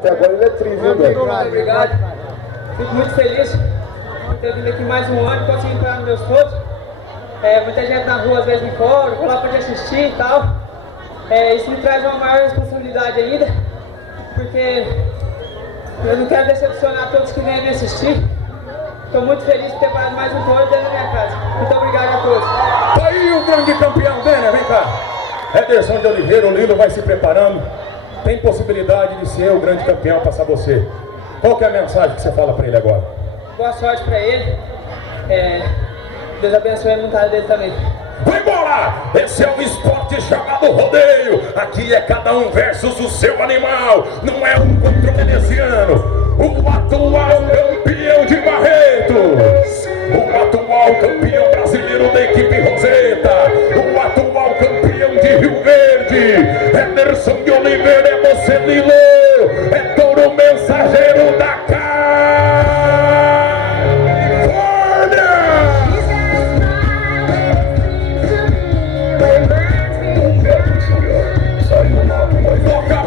Até agora ele é trivial. Muito obrigado. Fico muito feliz por ter vindo aqui mais um ano, conseguir entrar nos meus shows. Muita gente na rua às vezes me cobra, vou lá para assistir e tal. Isso me traz uma maior responsabilidade ainda, porque eu não quero decepcionar todos que vêm me assistir. Estou muito feliz de ter parado mais um tour dentro da minha casa. Muito obrigado a todos. Tá aí o grande campeão, Denner, vem cá. Ederson de Oliveira, o Lilo vai se preparando. Tem possibilidade de ser o grande campeão, passar você. Qual que é a mensagem que você fala para ele agora? Boa sorte para ele. Deus abençoe a vontade dele também. Vai embora! Esse é um esporte chamado rodeio. Aqui é cada um versus o seu animal. Não é um contra o veneziano. O atual campeão de Barretos. O atual campeão brasileiro da equipe Roseta. O atual campeão de Rio Verde. Ederson de Oliveira, é você, Lilo. É touro mensageiro da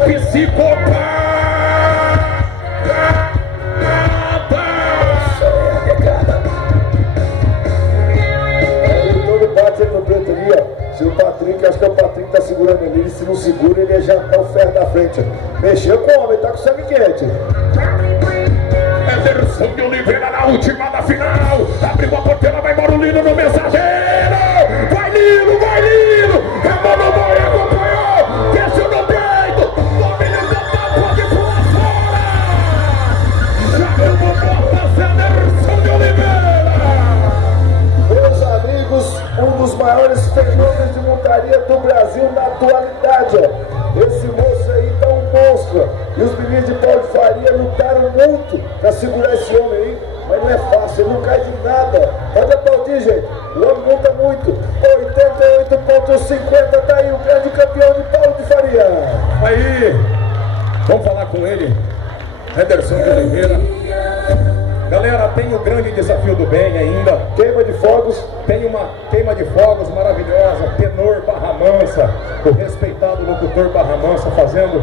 psicopata. Todo bate ele no preto ali, ó. Se o Patrick, acho que o Patrick tá segurando ele, se não segura, ele ia jantar o ferro da frente. Mexeu com o homem, tá com sangue quente. Ederson de Oliveira na última da final. Abriu a porteira, vai embora o Lino no mensageiro. Vai Lino, vai Lino. Remou no boi, acompanhou. Desceu no peito. Domínio total, pode pular fora. Já deu uma bota, Ederson de Oliveira. Meus amigos, um dos maiores fenômenos de montaria do Brasil na atualidade, ó. Esse moço aí tá um monstro. E os meninos de Paulo de Faria lutaram muito para segurar esse homem aí, mas não é fácil, ele não cai de nada. Pode aplaudir, gente. O homem luta muito. 88,50, tá aí o grande campeão de Paulo de Faria. Aí, vamos falar com ele, Ederson de Oliveira. Galera, tem o grande desafio do bem ainda. Queima de fogos. Tem uma queima de fogos maravilhosa. Tenor Barra Mansa, o respeitado locutor Barra Mansa, fazendo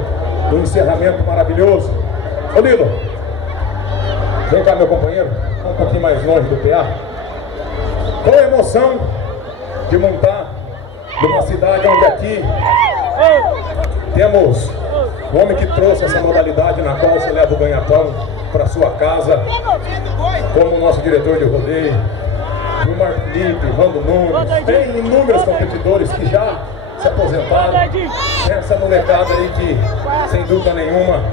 um encerramento maravilhoso. Ô Lilo, vem cá, meu companheiro, um pouquinho mais longe do PA. Qual a emoção de montar numa cidade onde aqui temos o homem que trouxe essa modalidade na qual você leva o ganha-pão para sua casa, como o nosso diretor de rodeio, Gilmar Felipe, Rando Nunes, tem inúmeros competidores que já se aposentaram. Essa molecada aí que, sem dúvida nenhuma,